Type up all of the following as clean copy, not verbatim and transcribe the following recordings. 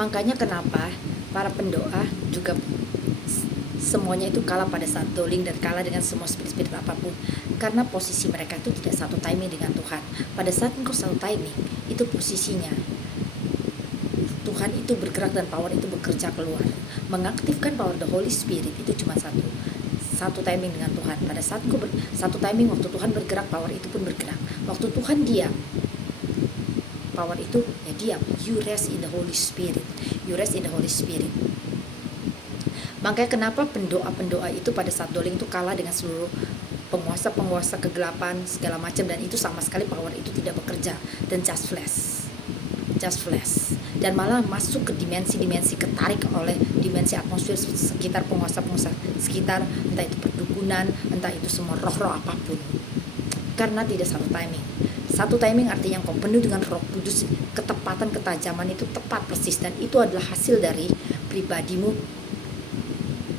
Makanya kenapa para pendoa juga semuanya itu kalah pada saat doling dan kalah dengan semua spirit-spirit apapun, karena posisi mereka itu tidak satu timing dengan Tuhan. Pada saat engkau satu timing, itu posisinya Tuhan itu bergerak dan power itu bekerja keluar. Mengaktifkan power the Holy Spirit itu cuma satu timing dengan Tuhan. Pada saat engkau satu timing, waktu Tuhan bergerak, power itu pun bergerak. Waktu Tuhan diam, power itu ya diam. You rest in the Holy Spirit. You rest in the Holy Spirit. Makanya kenapa pendoa-pendoa itu pada saat doling itu kalah dengan seluruh penguasa-penguasa kegelapan segala macam, dan itu sama sekali power itu tidak bekerja dan just flash, dan malah masuk ke dimensi-dimensi, ketarik oleh dimensi atmosfer sekitar penguasa-penguasa sekitar, entah itu perdukunan, entah itu semua roh-roh apapun, karena tidak satu timing. Satu timing artinya kau penuh dengan Roh Kudus, ketepatan, ketajaman itu tepat persis, dan itu adalah hasil dari pribadimu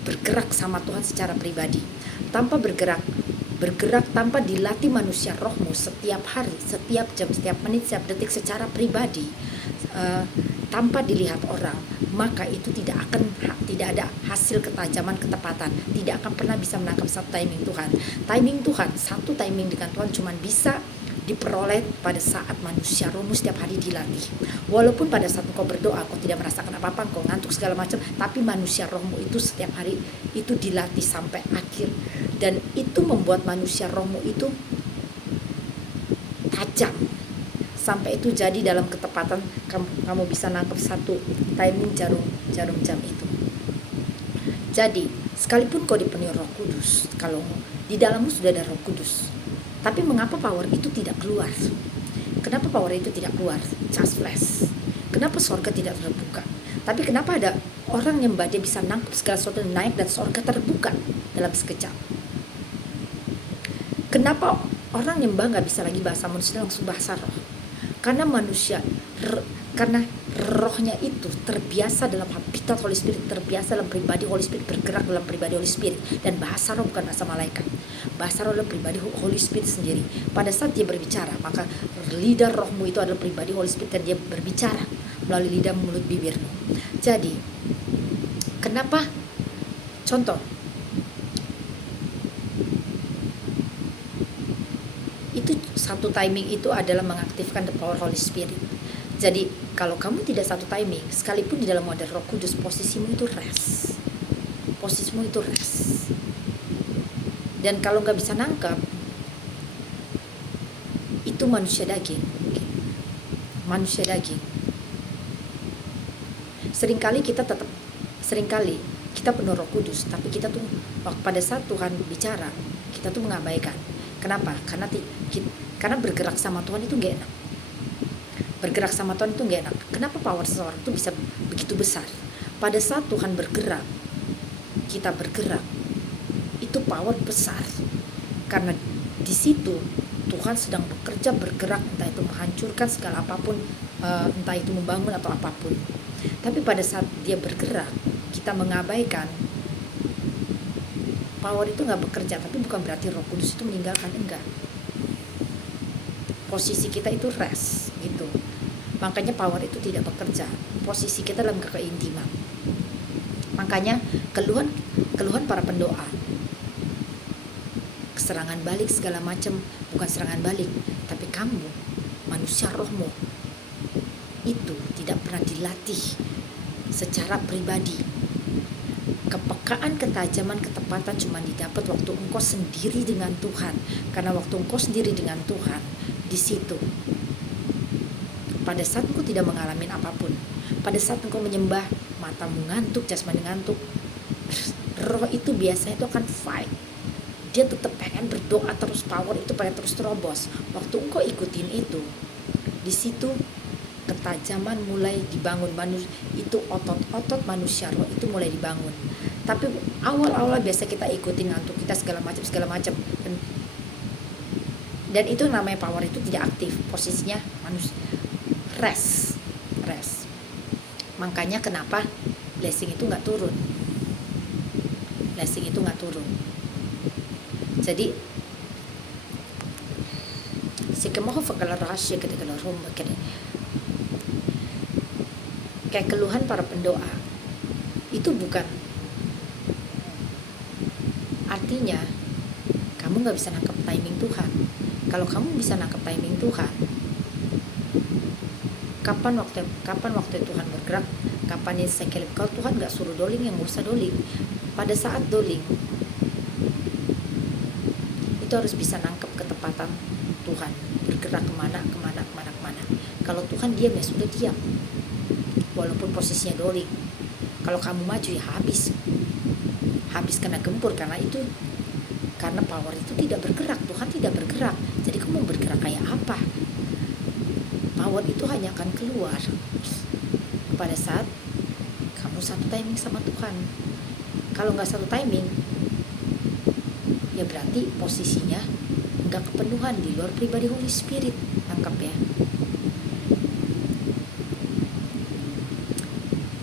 bergerak sama Tuhan secara pribadi, tanpa bergerak tanpa dilatih manusia rohmu setiap hari, setiap jam, setiap menit, setiap detik secara pribadi, tanpa dilihat orang, maka itu tidak ada hasil ketajaman, ketepatan, tidak akan pernah bisa menangkap satu timing Tuhan. Timing Tuhan, satu timing dengan Tuhan cuma bisa diperoleh pada saat manusia rohmu setiap hari dilatih. Walaupun pada saat engkau berdoa, engkau tidak merasakan apa-apa, engkau ngantuk segala macam, tapi manusia rohmu itu setiap hari itu dilatih sampai akhir, dan itu membuat manusia rohmu itu tajam, sampai itu jadi dalam ketepatan kamu bisa nangkep satu timing jarum jam itu. Jadi sekalipun kau dipenuhi Roh Kudus, kalau di dalammu sudah ada Roh Kudus, tapi mengapa power itu tidak keluar? Kenapa power itu tidak keluar? Just flash. Kenapa sorga tidak terbuka? Tapi kenapa ada orang yang dia bisa nangkep segala sesuatu naik dan sorga terbuka dalam sekejap? Kenapa orang nyembah nggak bisa lagi bahasa manusia, langsung bahasa roh? Karena manusia, karena rohnya itu terbiasa dalam habitat Holy Spirit, terbiasa dalam pribadi Holy Spirit, bergerak dalam pribadi Holy Spirit, dan bahasa roh bukan bahasa malaikat. Bahasa roh adalah pribadi Holy Spirit sendiri. Pada saat dia berbicara, maka lidah rohmu itu adalah pribadi Holy Spirit, dan dia berbicara melalui lidah, mulut, bibirmu. Jadi, kenapa? Contoh, itu satu timing itu adalah mengaktifkan the power Holy Spirit. Jadi kalau kamu tidak satu timing, sekalipun di dalam model Roh Kudus, posisimu itu rest. Dan kalau nggak bisa nangkap, itu manusia daging. Seringkali kita penuh Roh Kudus, tapi kita tuh pada saat Tuhan bicara, kita tuh mengabaikan. Kenapa? Karena bergerak sama Tuhan itu gak enak. Kenapa power seseorang itu bisa begitu besar? Pada saat Tuhan bergerak, kita bergerak, itu power besar. Karena di situ Tuhan sedang bergerak, entah itu menghancurkan segala apapun, entah itu membangun atau apapun. Tapi pada saat dia bergerak, kita mengabaikan, power itu nggak bekerja. Tapi bukan berarti Roh Kudus itu meninggalkan, enggak. Posisi kita itu rest gitu. Makanya power itu tidak bekerja. Posisi kita dalam keintiman. Makanya keluhan para pendoa, serangan balik segala macam, bukan serangan balik, tapi kamu, manusia rohmu itu tidak pernah dilatih secara pribadi. Kepekaan, ketajaman, ketepatan cuma didapat waktu engkau sendiri dengan Tuhan. Karena waktu engkau sendiri dengan Tuhan, di situ pada saat engkau tidak mengalami apapun, pada saat engkau menyembah, matamu ngantuk, jasmani ngantuk, roh itu biasanya itu akan fight. Dia tetap pengen berdoa terus, power itu pengen terus terobos. Waktu engkau ikutin itu, di situ ketajaman mulai dibangun. Itu otot manusia roh itu mulai dibangun. Tapi awal-awal biasa kita ikutin ngantuk, kita segala macam. Dan itu namanya power itu tidak aktif, posisinya manusia rest. Makanya kenapa blessing itu nggak turun. Jadi si kemoho fakala rahasia ketika rumah kene kayak keluhan para pendoa itu bukan artinya kamu nggak bisa nangkep timing Tuhan. Kalau kamu bisa nangkep timing Tuhan, kapan waktu Tuhan bergerak, kapan Ezekiel, kalau Tuhan nggak suruh doling, yang nggak usah doling. Pada saat doling itu harus bisa nangkep ketepatan Tuhan bergerak kemana. Kalau Tuhan diam ya sudah diam, walaupun posisinya doling. Kalau kamu maju ya habis kena gempur, karena power itu tidak bergerak, Tuhan tidak bergerak. Jadi kamu mau bergerak kayak apa? Power itu hanya akan keluar pada saat kamu satu timing sama Tuhan. Kalau nggak satu timing, ya berarti posisinya nggak kepenuhan, di luar pribadi Holy Spirit. Tangkap ya.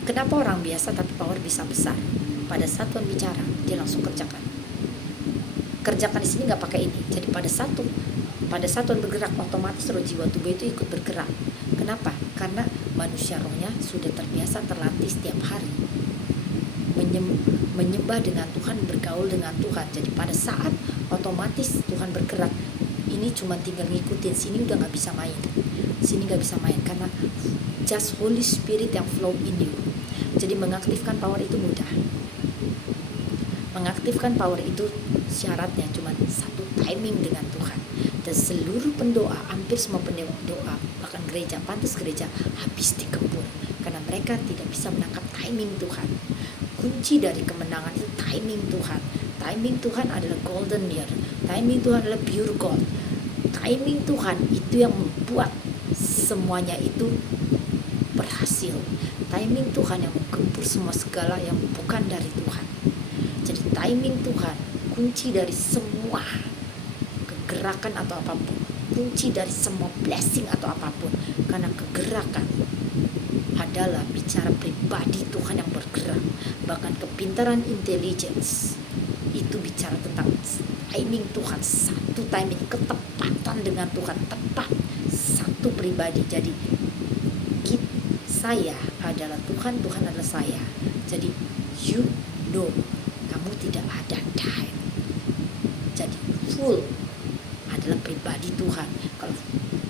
Kenapa orang biasa tapi power bisa besar? Pada saat Tuhan bicara, dia langsung kerjakan di sini, nggak pakai ini. Jadi pada saat Tuhan bergerak, otomatis roh jiwa tubuh itu ikut bergerak. Kenapa? Karena manusia rohnya sudah terbiasa, terlatih setiap hari menyembah dengan Tuhan, bergaul dengan Tuhan. Jadi pada saat otomatis Tuhan bergerak, ini cuma tinggal ngikutin. Sini udah nggak bisa main, karena just Holy Spirit yang flow in you. Jadi mengaktifkan power itu mudah. Mengaktifkan power itu syaratnya cuma satu timing dengan Tuhan. Dan seluruh pendoa, hampir semua pendoa, bahkan gereja, pantas gereja habis dikempur karena mereka tidak bisa menangkap timing Tuhan. Kunci dari kemenangan itu timing Tuhan. Timing Tuhan adalah golden year. Timing Tuhan adalah pure gold. Timing Tuhan itu yang membuat semuanya itu berhasil. Timing Tuhan yang menggempur semua segala yang bukan dari Tuhan. Jadi timing Tuhan kunci dari semua kegerakan atau apapun, kunci dari semua blessing atau apapun. Karena kegerakan adalah bicara pribadi Tuhan yang bergerak. Bahkan kepintaran intelligence itu bicara tentang timing Tuhan, satu timing, ketepatan dengan Tuhan, tepat, satu pribadi. Jadi saya adalah Tuhan, Tuhan adalah saya. Jadi you know, kamu tidak ada time. Jadi full adalah pribadi Tuhan. Kalau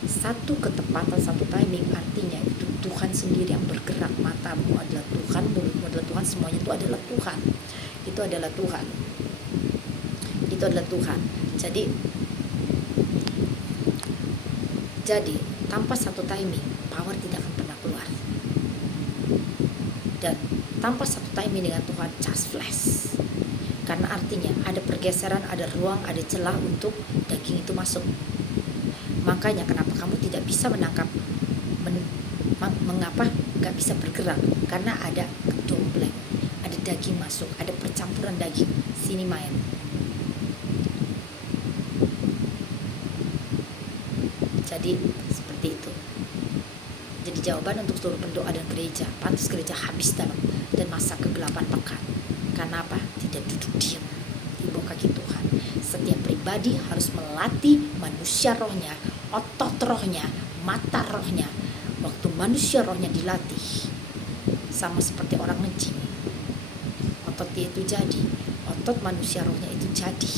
satu ketepatan, satu timing, artinya itu Tuhan sendiri yang bergerak. Matamu adalah Tuhan, mulutmu adalah Tuhan, semuanya itu adalah Tuhan. Itu adalah Tuhan. Itu adalah Tuhan. Jadi tanpa satu timing, power tidak akan pernah keluar. Dan tanpa satu timing dengan Tuhan, just flash. Karena artinya ada pergeseran, ada ruang, ada celah untuk daging itu masuk. Makanya kenapa kamu tidak bisa menangkap, mengapa gak bisa bergerak? Karena ada kedompleng, ada daging masuk, ada percampuran daging, sini main. Jadi seperti itu. Jadi jawaban untuk seluruh pendoa dan gereja, pantas gereja habis dalam dan masa kegelapan pekan. Karena apa? Tidak duduk diam di bawah kaki Tuhan. Setiap pribadi harus melatih manusia rohnya, otot rohnya, mata rohnya. Waktu manusia rohnya dilatih, sama seperti orang nge-gym, otot dia itu jadi, otot manusia rohnya itu jadi.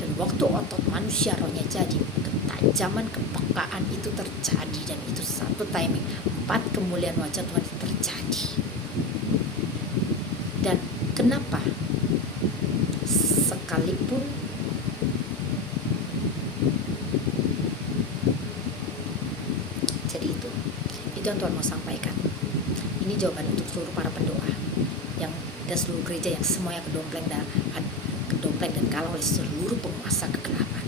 Dan waktu otot manusia rohnya jadi, ketajaman, kepekaan itu terjadi. Dan itu satu timing, 4 kemuliaan wajah Tuhan itu terjadi. Dan kenapa sekalipun jadi itu yang Tuhan mau sampaikan. Ini jawaban untuk seluruh para pendoa dan seluruh gereja yang semuanya kedompleng dan kalah oleh seluruh penguasa kegelapan.